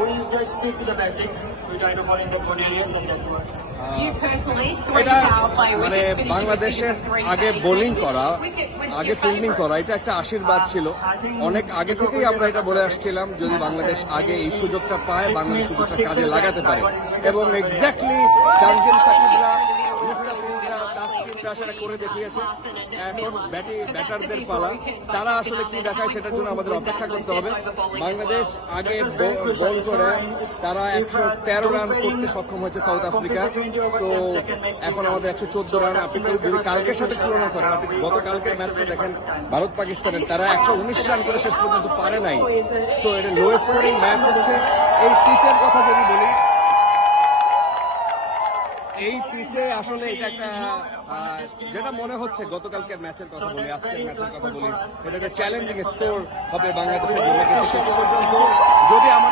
we just stick to the basic. We try to fall in the good areas and that works. You personally, three এটা power play মানে wickets, finishing with বাংলাদেশের three আগে days. Bowling করা, Wicket with আগে your fielding favourite. করা, এটা একটা আশীর্বাদ ছিল। অনেক আগে থেকেই আমরা এটা বলে আসছিলাম, যদি বাংলাদেশ আগে এই সুযোগটা পায়, বাংলাদেশ সুযোগটা কাজে লাগাতে পারে। এবং এক্স্যাক্টলি তানজিম সাকিবরা, মুস্তাফিজরা, তাসকিনরা সেটা করে দেখিয়েছে। এখন ব্যাটারদের পালা, তারা আসলে কি দেখায় সেটার জন্য আমাদের অপেক্ষা করতে হবে। বাংলাদেশ আগে বল করে তারা 113 রান করতে সক্ষম হয়েছে সাউথ আফ্রিকা। তো এখন আমাদের 114 রান। আপনি যদি কালকের সাথে তুলনা করেন, আপনি গতকালকের ম্যাচটা দেখেন ভারত পাকিস্তানের, তারা 119 রান করে শেষ পর্যন্ত পারে নাই। তো এটা লো স্কোরিং ম্যাচ হচ্ছে। এই পিচের কথা যদি বলি, এই পিচে আসলে এটা একটা যেটা মনে হচ্ছে, গতকালকের ম্যাচের কথা বলি, আজকের ম্যাচের কথা বলি, এটা একটা চ্যালেঞ্জিং স্কোর হবে বাংলাদেশের জন্য। কিন্তু শেষ পর্যন্ত যদি আমাদের